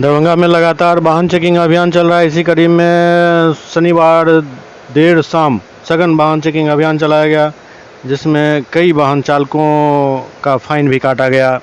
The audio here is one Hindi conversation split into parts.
दरभंगा में लगातार वाहन चेकिंग अभियान चल रहा है। इसी कड़ी में शनिवार देर शाम सघन वाहन चेकिंग अभियान चलाया गया, जिसमें कई वाहन चालकों का फाइन भी काटा गया।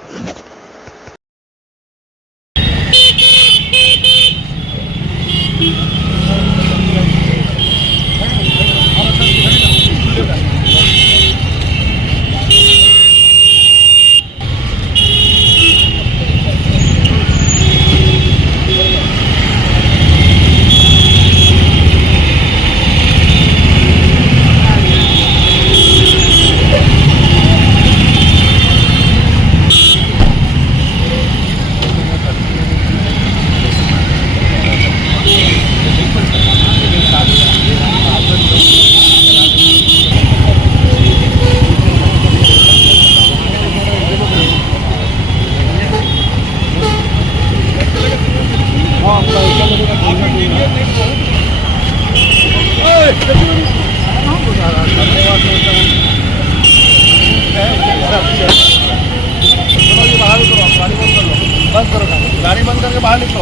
गाड़ी बंद करके बाहर निकलो।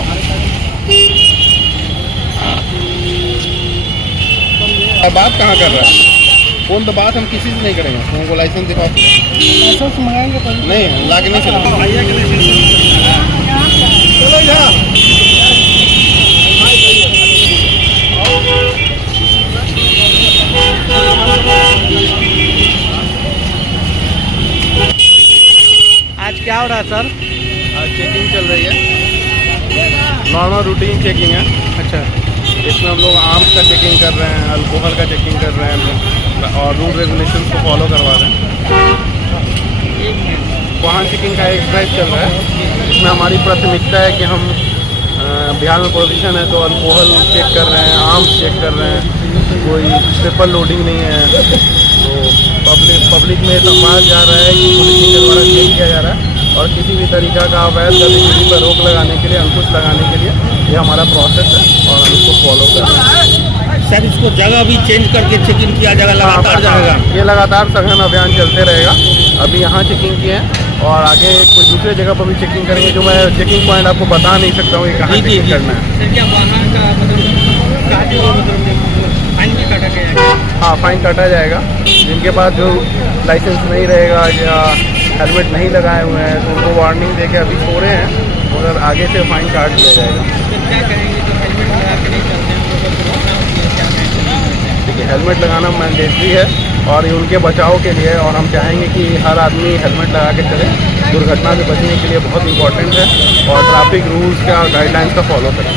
बात कहाँ कर रहा है? फोन तो बात हम किसी से नहीं करेंगे। हमको लाइसेंस दिखाओ। लाइसेंस मंगाएंगे तो नहीं, ला के नहीं चलो। चलो यहाँ आज क्या हो रहा है सर? आज चेकिंग चल रही है, नॉर्मल रूटीन चेकिंग है। अच्छा, इसमें हम लोग आर्म्स का चेकिंग कर रहे हैं, अल्कोहल का चेकिंग कर रहे हैं और रूल रेगुलेशन को फॉलो करवा रहे हैं। वाहन चेकिंग का एक ड्राइव चल रहा है। इसमें हमारी प्राथमिकता है कि हम बिहार में पोल्यूशन है तो अल्कोहल चेक कर रहे हैं, आर्म्स चेक कर रहे हैं, कोई ट्रिपल लोडिंग नहीं है। तो पब्लिक में समाज जा रहा है कि पुलिस के द्वारा चेक किया जा रहा है और किसी भी तरीका का अवैध गतिविधि पर रोक लगाने के लिए, अंकुश लगाने के लिए ये हमारा प्रोसेस है और हम इसको फॉलो कर रहे हैं। सर, इसको जगह भी चेंज करके चेकिंग किया जाएगा, लगातार जाएगा? ये लगातार सघन अभियान चलते रहेगा। अभी यहाँ चेकिंग किए हैं और आगे कोई दूसरे जगह पर भी चेकिंग करेंगे, जो मैं चेकिंग पॉइंट आपको बता नहीं सकता हूँ कि कहाँ चेकिंग करना है। सर, क्या वाहन का फाइन भी काटा जाएगा? हाँ, फाइन काटा जाएगा। जिनके पास जो लाइसेंस नहीं रहेगा या हेलमेट नहीं लगाए हुए हैं तो उनको वार्निंग देके अभी सो रहे हैं, मगर आगे से फाइन काट दिया जाएगा। तो क्या करेंगे जो हेलमेट लगा के नहीं चलते हैं, देखिए, हेलमेट लगाना मैंडेटरी है और ये उनके बचाव के लिए है और हम चाहेंगे कि हर आदमी हेलमेट लगा के चले। दुर्घटना से बचने के लिए बहुत इंपॉर्टेंट है और ट्रैफिक रूल्स का गाइडलाइंस का फॉलो करें।